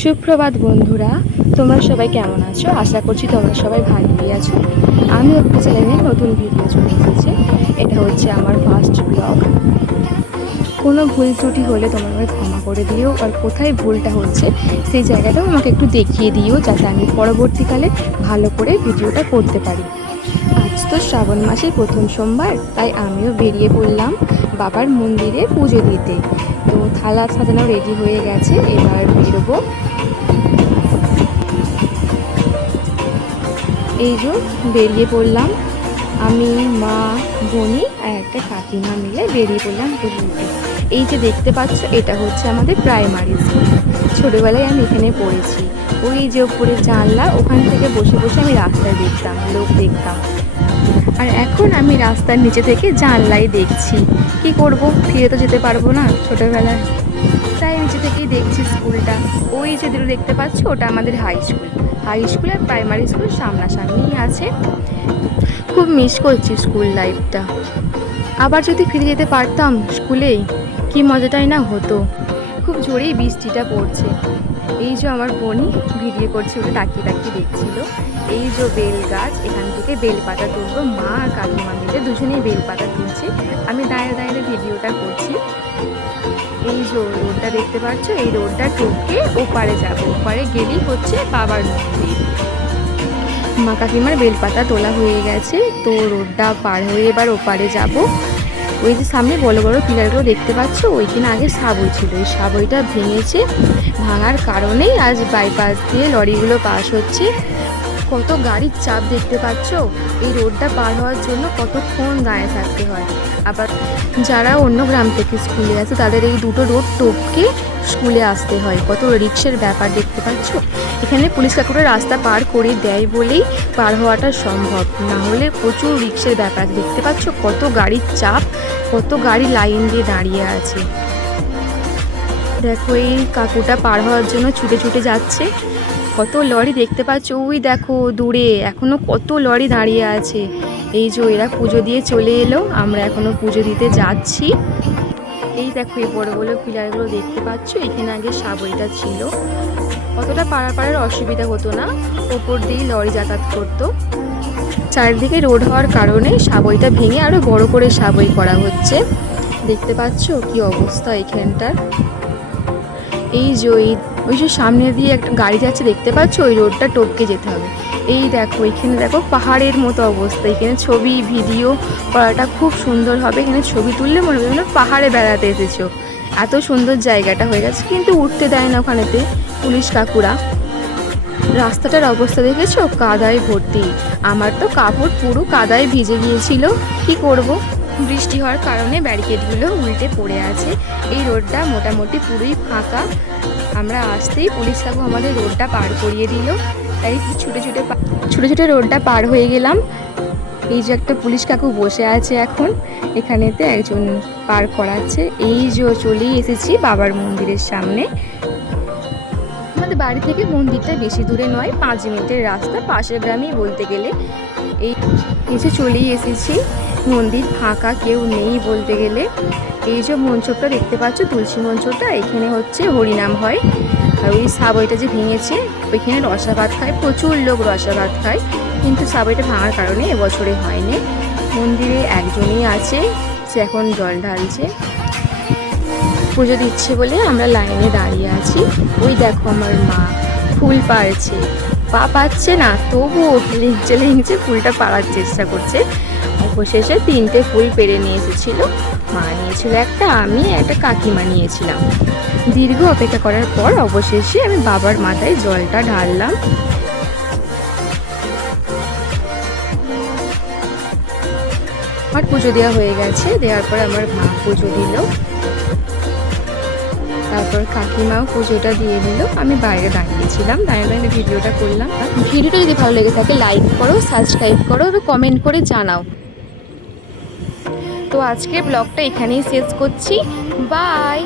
সুপ্রভাত বন্ধুরা, তোমরা সবাই কেমন আছো? আশা করছি তোমরা সবাই ভালোই আছো। আমি অর্পি চ্যানেলে নতুন ভিডিও চলে এসেছে। এটা হচ্ছে আমার ফার্স্ট ব্লগ। কোনো ভুল ত্রুটি হলে তোমরা আমাকে ক্ষমা করে দিও, আর কোথায় ভুলটা হচ্ছে সেই জায়গাটাও আমাকে একটু দেখিয়ে দিও, যাতে আমি পরবর্তীকালে ভালো করে ভিডিওটা করতে পারি। আজ তো শ্রাবণ মাসের প্রথম সোমবার, তাই আমিও বেরিয়ে পড়লাম বাবার মন্দিরে পুজো দিতে। তো থালা সাজানো রেডি হয়ে গেছে, এবার বেরোবো। এই যে বেরিয়ে পড়লাম, আমি, মা, বনি আর একটা কাকিমা মিলে বেরিয়ে পড়লাম পুজো দিতে। এই যে দেখতে পাচ্ছ, এটা হচ্ছে আমাদের প্রাইমারি স্কুল। ছোটোবেলায় আমি এখানে পড়েছি। ওই যে উপরে জানলা, ওখান থেকে বসে বসে আমি রাস্তায় দেখতাম, লোক দেখতাম। আর এখন আমি রাস্তার নিচে থেকে জানলাই দেখছি। কি করব, ফিরে তো যেতে পারবো না ছোটোবেলায়, তাই নিচে থেকেই দেখছি স্কুলটা। ওই যে দূরে দেখতে পাচ্ছ, ওটা আমাদের হাই স্কুল। হাই স্কুল আর প্রাইমারি স্কুল সামনাসামনিই আছে। খুব মিস করছি স্কুল লাইফটা। আবার যদি ফিরে যেতে পারতাম স্কুলেই, কি মজাটাই না হতো। খুব জোরেই বৃষ্টিটা পড়ছে। এই যে আমার বোনই ভিডিও করছে, ওটা তাকিয়ে তাকিয়ে দেখছিল। এই যে বেল গাছ, এখান থেকে বেল পাতা তুলবো। মা আর কাকিমা মিলে দুজনেই বেল পাতা তুলছে, আমি দাঁড়িয়ে দাঁড়িয়ে ভিডিওটা করছি। এই যে রোডটা দেখতে পাচ্ছ, এই রোডটা টপকে ওপারে যাবো। ওপারে গেলেই হচ্ছে বাবার মন্দির। মা কাকিমার বেলপাতা তোলা হয়ে গেছে, তো রোডটা পার হয়ে এবার ওপারে যাব। ওই যে সামনে বড় বড় পিলারগুলো দেখতে পাচ্ছ, ওইখানে আগে সাবই ছিল। ওই সাবইটা ভেঙেছে, ভাঙার কারণেই আজ বাইপাস দিয়ে লরিগুলো পাস হচ্ছে। কত গাড়ির চাপ দেখতে পাচ্ছ। এই রোডটা পার হওয়ার জন্য কতক্ষণ দাঁড়িয়ে থাকতে হয়। আবার যারা অন্য গ্রাম থেকে স্কুলে আসে, তাদের এই দুটো রোড টপকে স্কুলে আসতে হয়। কত রিক্সের ব্যাপার দেখতে পাচ্ছ। এখানে পুলিশ কাকুরা রাস্তা পার করে দেয় বলেই পার হওয়াটা সম্ভব, না হলে প্রচুর রিক্সের ব্যাপার দেখতে পাচ্ছ। কত গাড়ির চাপ, কত গাড়ি লাইন দিয়ে দাঁড়িয়ে আছে। দেখো, এই কাকুটা পার হওয়ার জন্য ছুটে ছুটে যাচ্ছে। কত লরি দেখতে পাচ্ছ, ওই দেখো দূরে এখনো কত লরি দাঁড়িয়ে আছে। এই যে এরা পুজো দিয়ে চলে এলো, আমরা এখনো পুজো দিতে যাচ্ছি। এই দেখো, এই বড় বড় পিলারগুলো দেখতে পাচ্ছ, এখানে আগে সাবইটা ছিল। অতটা পারাপারের অসুবিধা হতো না, ওপর দিয়ে লরি যাতায়াত করতো। চারিদিকে রোড হওয়ার কারণে সাবইটা ভেঙে আরো বড় করে সাবই করা হচ্ছে। দেখতে পাচ্ছ কি অবস্থা এখানটার। এই যে ওই যে সামনে দিয়ে একটা গাড়ি যাচ্ছে দেখতে পাচ্ছ, ওই রোডটা টপকে যেতে হবে। এই দেখো, এখানে দেখো পাহাড়ের মতো অবস্থা। এখানে ছবি ভিডিও করাটা খুব সুন্দর হবে। এখানে ছবি তুললে মনে হবে পাহাড়ে বেড়াতে এসেছো, এত সুন্দর জায়গাটা হয়ে গেছে। কিন্তু উঠতে দেয় না ওখানেতে পুলিশ কাকুরা। রাস্তাটার অবস্থা দেখেছো, কাদায় ভর্তি। আমার তো কাপড় পুরো কাদায় ভিজে গিয়েছিল। কি করব, বৃষ্টি হওয়ার কারণে ব্যারিকেডগুলো উল্টে পড়ে আছে। এই রোডটা মোটামুটি পুরোই ফাঁকা। আমরা আসতেই পুলিশ কাকু আমাদের রোডটা পার করিয়ে দিল, তাই ছুটে ছুটে রোডটা পার হয়ে গেলাম। এই যে একটা পুলিশ কাকু বসে আছে এখন, এখানেতে একজন পার করাচ্ছে। এই যে চলেই এসেছি বাবার মন্দিরের সামনে। আমাদের বাড়ি থেকে মন্দিরটা বেশি দূরে নয়, 5 মিনিটের রাস্তা, পাশের গ্রামেই বলতে গেলে। এই যে চলেই এসেছি, মন্দির ফাঁকা, কেউ নেই বলতে গেলে। এই যে মঞ্চটা দেখতে পাচ্ছ, তুলসী মঞ্চটা, এখানে হচ্ছে হরিনাম হয়। আর ওই সাবইটা যে ভেঙেছে, ওইখানে রসাভাত খায়, প্রচুর লোক রসাভাত খায়। কিন্তু সাবইটা ভাঙার কারণে এবছরে হয়নি। মন্দিরে একজনই আছে, সে এখন জল ঢালছে। পুজো দিচ্ছে বলে আমরা লাইনে দাঁড়িয়ে আছি। ওই দেখো আমার মা ফুল পাড়ছে, পা পাচ্ছে না, তবুও লিংচে ফুলটা পাড়ার চেষ্টা করছে। অবশেষে 3টে ফুল পেরে নিয়ে এসেছিল। মা নিয়েছিল একটা, আমি একটা কাকিমা নিয়েছিলাম। দীর্ঘ অপেক্ষা করার পর অবশেষে আমি বাবার মাথায় জলটা ঢাললাম। আমার পুজো দেওয়া হয়ে গেছে, দেওয়ার পর আমার মা পুজো দিল, তারপর কাকিমাও পুজোটা দিয়ে দিল। আমি বাইরে দাঁড়িয়েছিলাম, দাঁড়িয়ে ভিডিওটা করলাম। ভিডিওটা যদি ভালো লেগে থাকে লাইক করো, সাবস্ক্রাইব করো এবং কমেন্ট করে জানাও। তো আজকে ব্লগটা এখানেই শেষ করছি। বাই।